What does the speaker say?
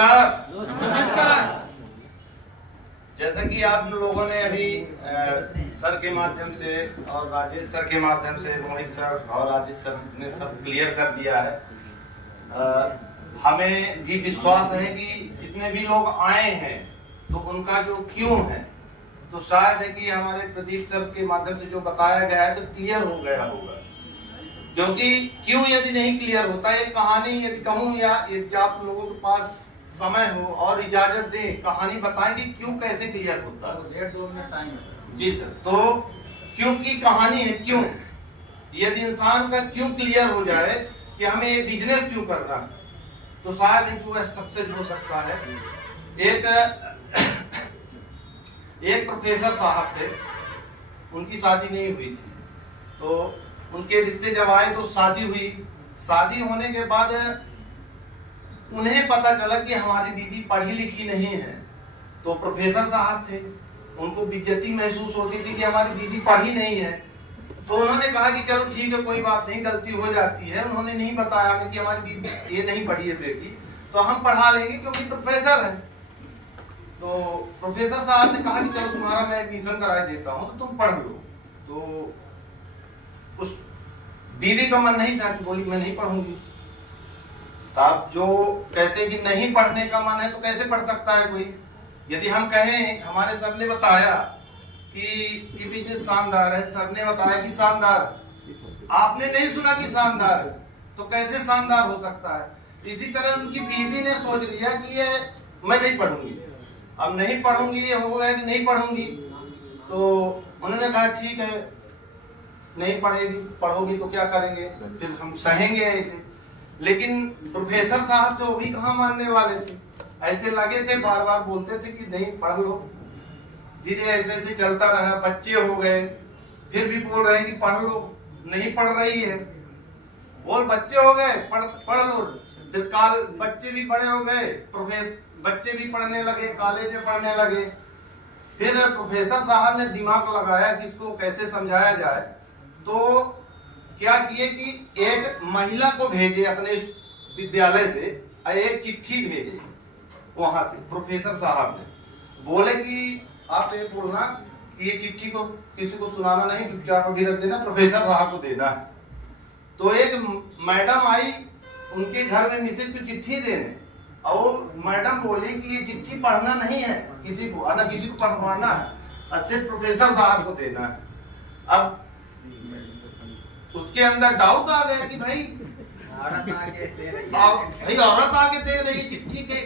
नमस्कार। जैसा कि आप लोगों ने अभी सर के माध्यम से और राजेश सर के माध्यम से मोहित सर और राजेश सर ने सब क्लियर कर दिया है। हमें भी विश्वास है कि जितने भी लोग आए हैं तो उनका जो क्यों है, तो शायद है कि हमारे प्रदीप सर के माध्यम से जो बताया गया है तो क्लियर हो गया होगा। क्योंकि क्यों यदि नहीं क्लियर होता, ये कहानी यदि कहूँ या यदि आप लोगों के पास समय हो और इजाजत दें, कहानी बताएं कि क्यों कैसे क्लियर होता है। 1.5-2 मिनट टाइम है जी सर। तो क्योंकि कहानी है क्यों, यदि इंसान का क्यों क्लियर हो जाए कि हमें ये बिजनेस क्यों करना है, तो शायद ही वह सक्सेस हो सकता है। एक प्रोफेसर साहब थे, उनकी शादी नहीं हुई थी, तो उनके रिश्ते जब आए तो शादी हुई। शादी होने के बाद उन्हें पता चला कि हमारी बीवी पढ़ी लिखी नहीं है। तो प्रोफेसर साहब थे, उनको बेइज्जती महसूस होती थी कि हमारी बीवी पढ़ी नहीं है। तो उन्होंने कहा कि चलो ठीक है, कोई बात नहीं, गलती हो जाती है। उन्होंने नहीं बताया हमें कि हमारी बीवी ये नहीं पढ़ी है बेटी, तो हम पढ़ा लेंगे क्योंकि प्रोफेसर है। तो प्रोफेसर साहब ने कहा कि चलो तुम्हारा मैं एडमिशन करा देता हूँ तो तुम पढ़ लो। तो उस बीवी का मन नहीं था कि बोली मैं नहीं पढ़ूंगी। आप जो कहते हैं कि नहीं पढ़ने का मन है तो कैसे पढ़ सकता है कोई। यदि हम कहें हमारे सर ने बताया कि ये बिजनेस शानदार है, सर ने बताया कि शानदार, आपने नहीं सुना कि शानदार है, तो कैसे शानदार हो सकता है। इसी तरह उनकी बीवी ने सोच लिया कि ये मैं नहीं पढ़ूंगी, अब नहीं पढ़ूंगी, ये हो गया कि नहीं पढ़ूंगी। तो उन्होंने कहा ठीक है, नहीं पढ़ोगी तो क्या करेंगे, फिर हम सहेंगे ऐसे। लेकिन प्रोफेसर साहब तो वो भी कहाँ मानने वाले थे, ऐसे लगे थे, बार बार बोलते थे कि नहीं पढ़ लो। धीरे ऐसे ऐसे चलता रहा, बच्चे हो गए, फिर भी बोल रहे हैं कि पढ़ लो, नहीं पढ़ रही है। और बच्चे हो गए, पढ़ लो। फिर बच्चे भी बड़े हो गए, बच्चे भी पढ़ने लगे, कॉलेज में पढ़ने लगे। फिर प्रोफेसर साहब ने दिमाग लगाया कि इसको कैसे समझाया जाए। तो क्या किए कि एक महिला को भेजे अपने विद्यालय से, एक चिट्ठी भेजे वहां से। प्रोफेसर साहब ने बोले कि आप ये बोलना कि ये चिट्ठी को किसी को सुनाना नहीं, चुपचाप अभी रख देना, प्रोफेसर साहब को देना है। तो एक मैडम आई उनके घर में मिसेज को चिट्ठी देने, और मैडम बोली कि ये चिट्ठी पढ़ना नहीं है किसी को, ना किसी को पढ़वाना है, सिर्फ प्रोफेसर साहब को देना है। अब उसके अंदर डाउट आ गया कि भाई औरत आके दे रही चिट्ठी के